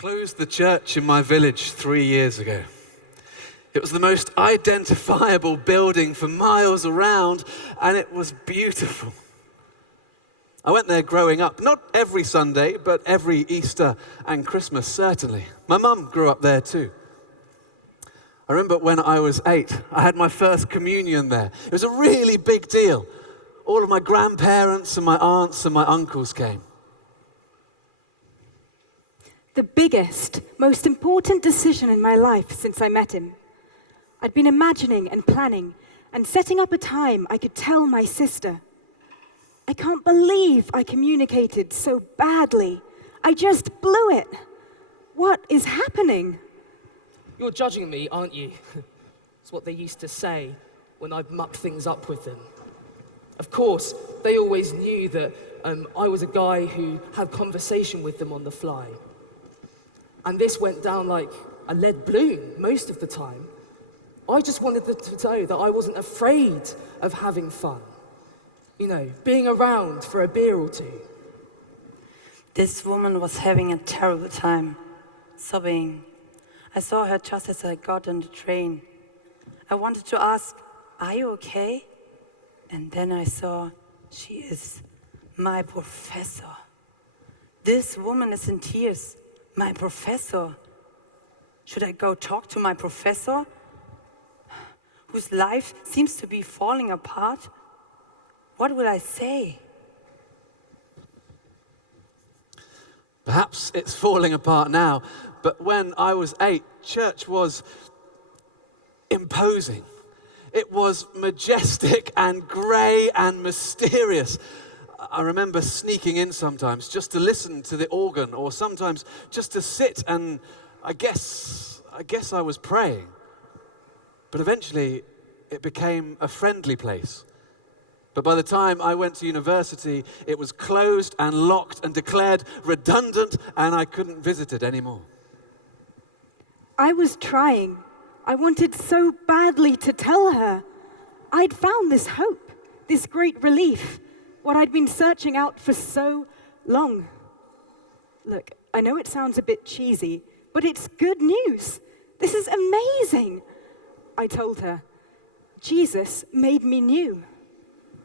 Closed the church in my village 3 years ago. It was the most identifiable building for miles around, and it was beautiful. I went there growing up, not every Sunday, but every Easter and Christmas, certainly. My mum grew up there too. I remember when I was 8, I had my first communion there. It was a really big deal. All of my grandparents and my aunts and my uncles came. The biggest, most important decision in my life since I met him. I'd been imagining and planning and setting up a time I could tell my sister. I can't believe I communicated so badly. I just blew it. What is happening? You're judging me, aren't you? It's what they used to say when I'd muck things up with them. Of course, they always knew that I was a guy who had conversation with them on the fly. And this went down like a lead balloon most of the time. I just wanted them to know that I wasn't afraid of having fun. You know, being around for a beer or two. This woman was having a terrible time, sobbing. I saw her just as I got on the train. I wanted to ask, "Are you okay?" And then I saw she is my professor. This woman is in tears. My professor. Should I go talk to my professor, whose life seems to be falling apart? What will I say? Perhaps it's falling apart now, but when I was 8, church was imposing. It was majestic and grey and mysterious. I remember sneaking in sometimes just to listen to the organ, or sometimes just to sit and I guess I was praying. But eventually it became a friendly place. But by the time I went to university, it was closed and locked and declared redundant, and I couldn't visit it anymore. I was trying. I wanted so badly to tell her. I'd found this hope, this great relief. What I'd been searching out for so long. Look, I know it sounds a bit cheesy, but it's good news. This is amazing. I told her, Jesus made me new.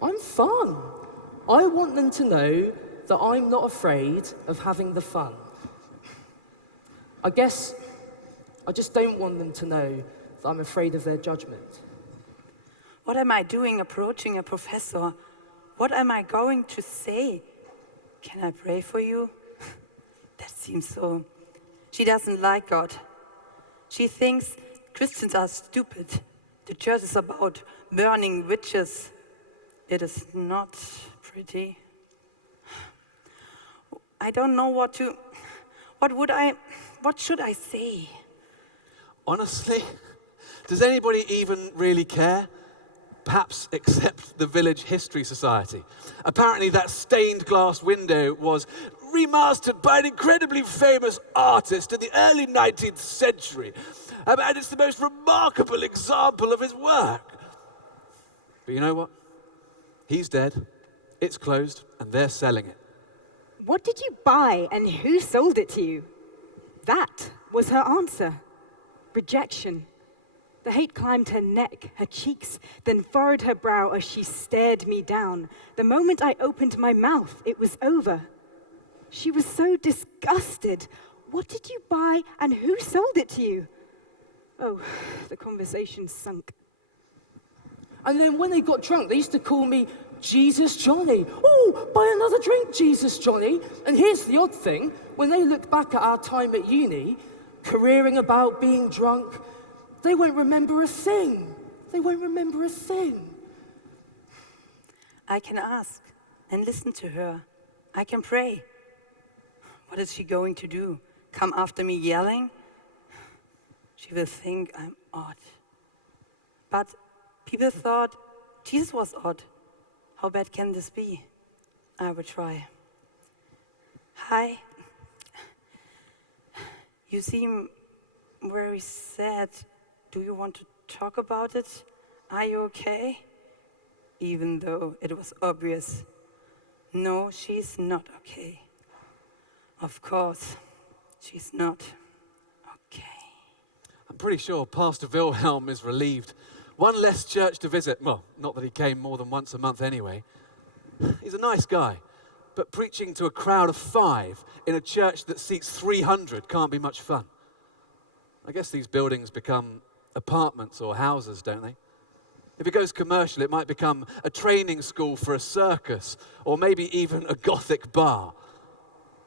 I'm fun. I want them to know that I'm not afraid of having the fun. I guess I just don't want them to know that I'm afraid of their judgment. What am I doing approaching a professor? What am I going to say? Can I pray for you? That seems so. She doesn't like God. She thinks Christians are stupid. The church is about burning witches. It is not pretty. I don't know what should I say? Honestly, does anybody even really care? Perhaps except the Village History Society. Apparently that stained glass window was remastered by an incredibly famous artist in the early 19th century. And it's the most remarkable example of his work. But you know what? He's dead, it's closed, and they're selling it. What did you buy and who sold it to you? That was her answer. Rejection. The hate climbed her neck, her cheeks, then furrowed her brow as she stared me down. The moment I opened my mouth, it was over. She was so disgusted. What did you buy and who sold it to you? Oh, the conversation sunk. And then when they got drunk, they used to call me Jesus Johnny. Oh, buy another drink, Jesus Johnny. And here's the odd thing. When they look back at our time at uni, careering about being drunk, they won't remember a thing. They won't remember a thing. I can ask and listen to her. I can pray. What is she going to do? Come after me yelling? She will think I'm odd. But people thought Jesus was odd. How bad can this be? I will try. Hi. You seem very sad. Do you want to talk about it? Are you okay? Even though it was obvious. No, she's not okay. Of course. she's not okay. I'm pretty sure Pastor Wilhelm is relieved. One less church to visit. Well, not that he came more than once a month anyway. He's a nice guy, but preaching to a crowd of 5 in a church that seats 300 can't be much fun. I guess these buildings become apartments or houses, don't they? If it goes commercial, it might become a training school for a circus, or maybe even a Gothic bar.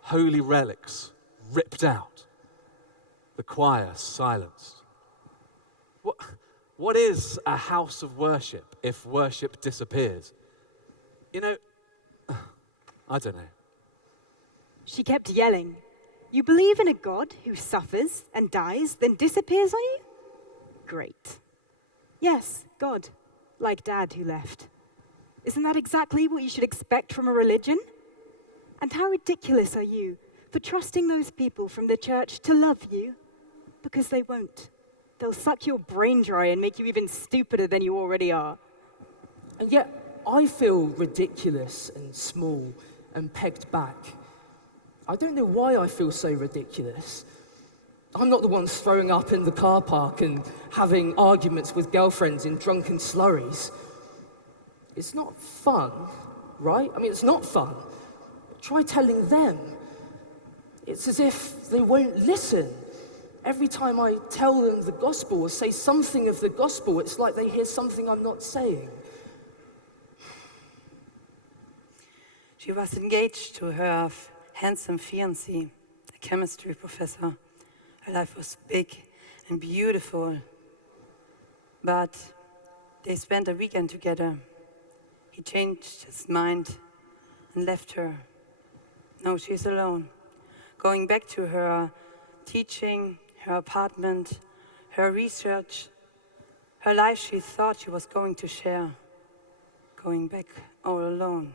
Holy relics ripped out. The choir silenced. What is a house of worship if worship disappears? You know, I don't know. She kept yelling, "You believe in a God who suffers and dies, then disappears on you? Great. Yes, God, like Dad who left. Isn't that exactly what you should expect from a religion? And how ridiculous are you for trusting those people from the church to love you? Because they won't. They'll suck your brain dry and make you even stupider than you already are." And yet, I feel ridiculous and small and pegged back. I don't know why I feel so ridiculous. I'm not the one throwing up in the car park and having arguments with girlfriends in drunken slurries. It's not fun, right? I mean, it's not fun. Try telling them. It's as if they won't listen. Every time I tell them the gospel or say something of the gospel, it's like they hear something I'm not saying. She was engaged to her handsome fiancé, a chemistry professor. Her life was big and beautiful. But they spent a weekend together. He changed his mind and left her. Now she's alone, going back to her teaching, her apartment, her research, her life she thought she was going to share, going back all alone.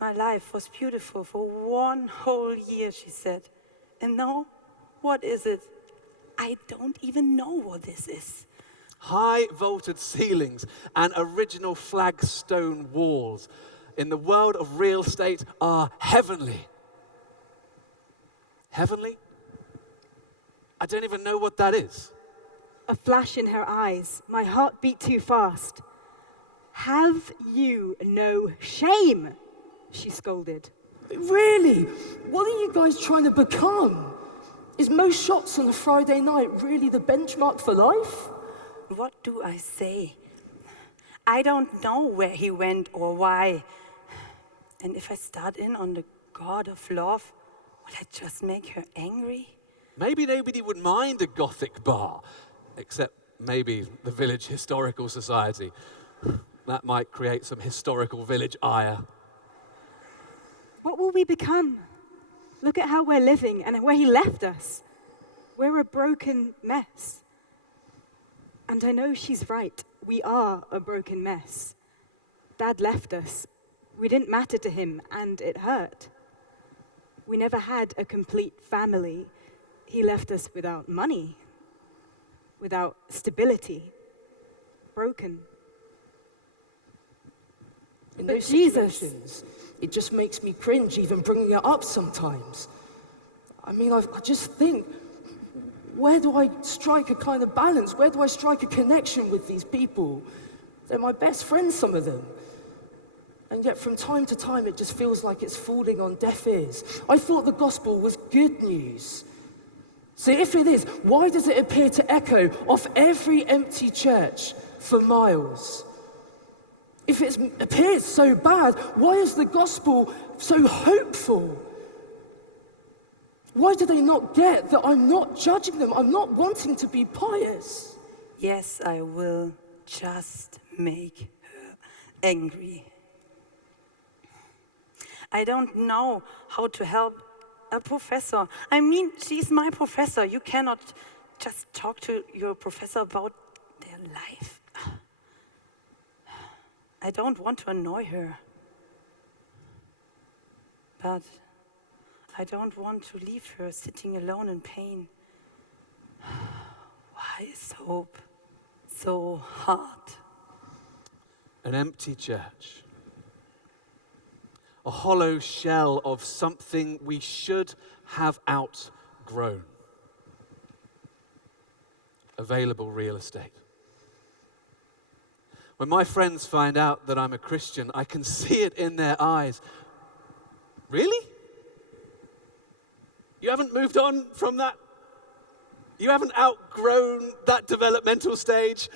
My life was beautiful for 1 whole year, she said. And now, what is it? I don't even know what this is. High vaulted ceilings and original flagstone walls in the world of real estate are heavenly. Heavenly? I don't even know what that is. A flash in her eyes. My heart beat too fast. "Have you no shame?" she scolded. Really? What are you guys trying to become? Is most shots on a Friday night really the benchmark for life? What do I say? I don't know where he went or why. And if I start in on the God of love, will I just make her angry? Maybe nobody would mind a Gothic bar, except maybe the Village Historical Society. That might create some historical village ire. What will we become? Look at how we're living and where he left us. We're a broken mess. And I know she's right. We are a broken mess. Dad left us. We didn't matter to him, and it hurt. We never had a complete family. He left us without money, without stability, broken. In But those Jesus- situations, it just makes me cringe even bringing it up sometimes. I mean, I just think, where do I strike a kind of balance? Where do I strike a connection with these people? They're my best friends, some of them. And yet from time to time, it just feels like it's falling on deaf ears. I thought the gospel was good news. So if it is, why does it appear to echo off every empty church for miles? If it appears so bad, why is the gospel so hopeful? Why do they not get that I'm not judging them? I'm not wanting to be pious. Yes, I will just make her angry. I don't know how to help a professor. I mean, she's my professor. You cannot just talk to your professor about their life. I don't want to annoy her. But I don't want to leave her sitting alone in pain. Why is hope so hard? An empty church. A hollow shell of something we should have outgrown. outgrown available real estate. When my friends find out that I'm a Christian, I can see it in their eyes. Really? You haven't moved on from that? You haven't outgrown that developmental stage?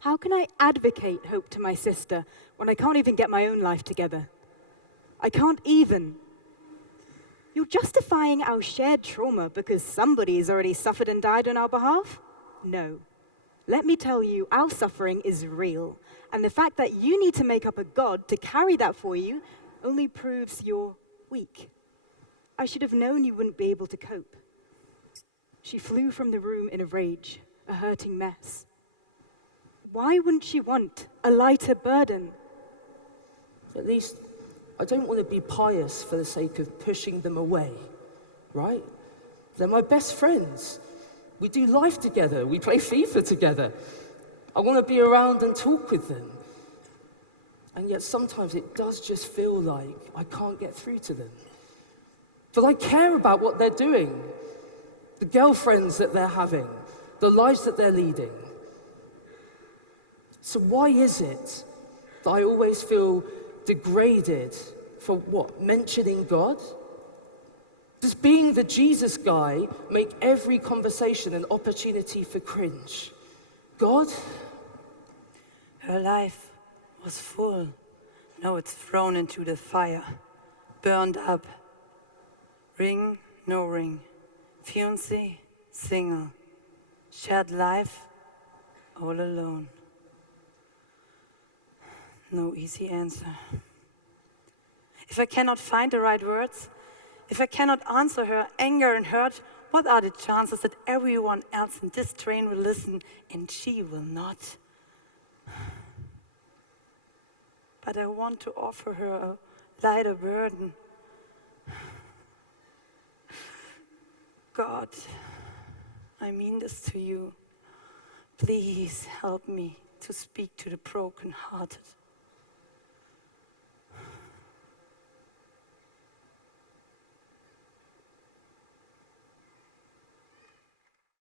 How can I advocate hope to my sister when I can't even get my own life together? I can't even. You're justifying our shared trauma because somebody's already suffered and died on our behalf? No. Let me tell you, our suffering is real. And the fact that you need to make up a God to carry that for you only proves you're weak. I should have known you wouldn't be able to cope. She flew from the room in a rage, a hurting mess. Why wouldn't she want a lighter burden? At least, I don't want to be pious for the sake of pushing them away, right? They're my best friends. We do life together. We play FIFA together. I want to be around and talk with them. And yet sometimes it does just feel like I can't get through to them. But I care about what they're doing, the girlfriends that they're having, the lives that they're leading. So why is it that I always feel degraded for what? Mentioning God? Does being the Jesus guy make every conversation an opportunity for cringe? God? Her life was full. Now it's thrown into the fire, burned up. Ring, no ring. Fiancé, single. Shared life, all alone. No easy answer. If I cannot find the right words, if I cannot answer her anger and hurt, what are the chances that everyone else in this train will listen and she will not? But I want to offer her a lighter burden. God, I mean this to you. Please help me to speak to the brokenhearted.